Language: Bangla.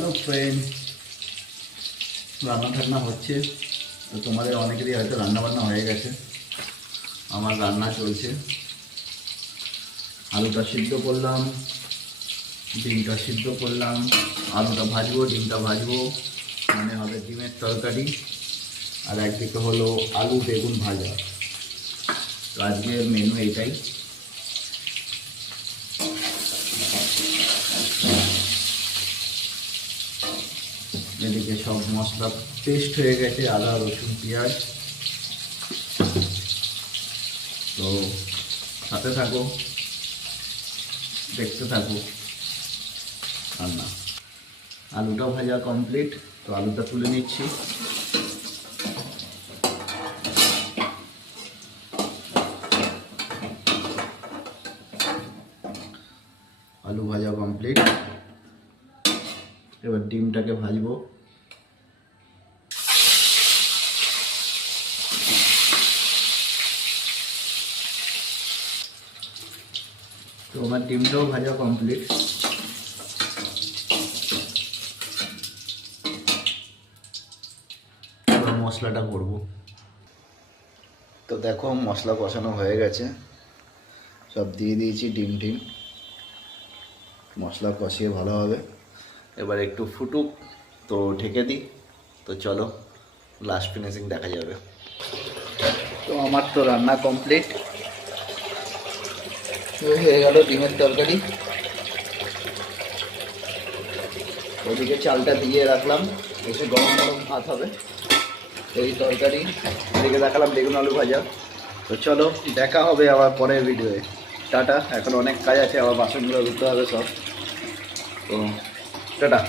হ্যালো ফ্রেন্ড, রান্না ঠান্না হচ্ছে। তো তোমাদের অনেকেরই হয়তো রান্না বান্না হয়ে গেছে, আমার রান্না চলছে। আলুটা সিদ্ধ করলাম, ডিমটা সিদ্ধ করলাম, আলুটা ভাজবো, ডিমটা ভাজবো, মানে হবে ডিমের তরকারি। আর একদিকে হলো আলু বেগুন ভাজা। তো আজকের মেনু এইটাই। এদিকে সব মশলা পেস্ট হয়ে গেছে, আদা রসুন পেঁয়াজ। তো সাথে থাকো, দেখতে থাকো রান্না। আলুটা ভাজা কমপ্লিট, তো আলুটা তুলে নিচ্ছি। আলু ভাজা কমপ্লিট, এবার ডিমটাকে ভাজবো। তো আমার ডিমটাও ভাজা কমপ্লিট। এবার মশলাটা করব। তো দেখো মশলা কষানো হয়ে গেছে, সব দিয়ে দিয়েছি ডিম মশলা কষিয়ে ভালো হবে। এবার একটু ফুটুক, তো ঢেকে দিই। তো চলো লাস্ট ফিনিশিং দেখা যাবে। তো আমার তো রান্না কমপ্লিট হয়ে গেল, ডিমের তরকারি। ওদিকে চালটা দিয়ে রাখলাম, এসে গরম গরম ভাত হবে। এই তরকারি এদিকে দেখালাম বেগুন আলু ভাজা। তো চলো দেখা হবে আবার পরের ভিডিওয়ে। টাটা, এখন অনেক কাজ আছে, আবার বাসনগুলো ধুতে হবে সব। তো টাটা।